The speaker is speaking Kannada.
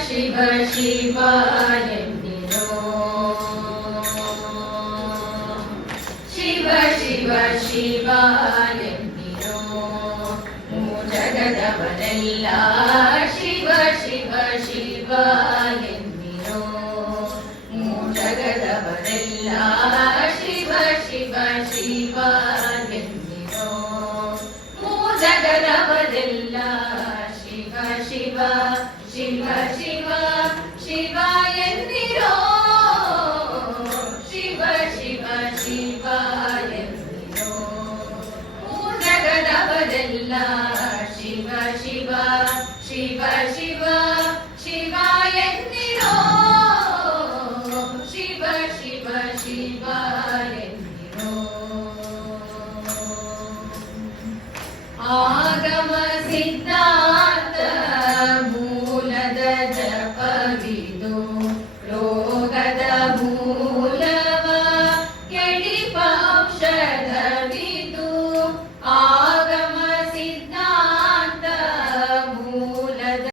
ಶಿವ ಶಿವ ಎಂದಿರೋ ಶಿವ ಶಿವ ಶಿವ ಎಂದಿರೋ ಜಗದವರೆಲ್ಲ ಶಿವ ಶಿವ ಶಿವ ಎಂದಿರೋ ಜಗದವರೆಲ್ಲ ಶಿವ ಶಿವ ಶಿವ ಎಂದಿರೋ ಜಗದವರೆಲ್ಲ ಶಿವ ಶಿವ ಶಿವ ಶಿವ ಶಿವ ಎಂದಿರೋ ಶಿವ ಶಿವ ಶಿವ ಎಂದಿರೋ ಜಗದವರೆಲ್ಲ ಶಿವ ಶಿವ ಶಿವ ಶಿವ ಶಿವ ಎಂದಿರೋ ಶಿವ ಶಿವ ಶಿವ ಎಂದಿರೋ ಆಗಮ ಸಿದ್ಧ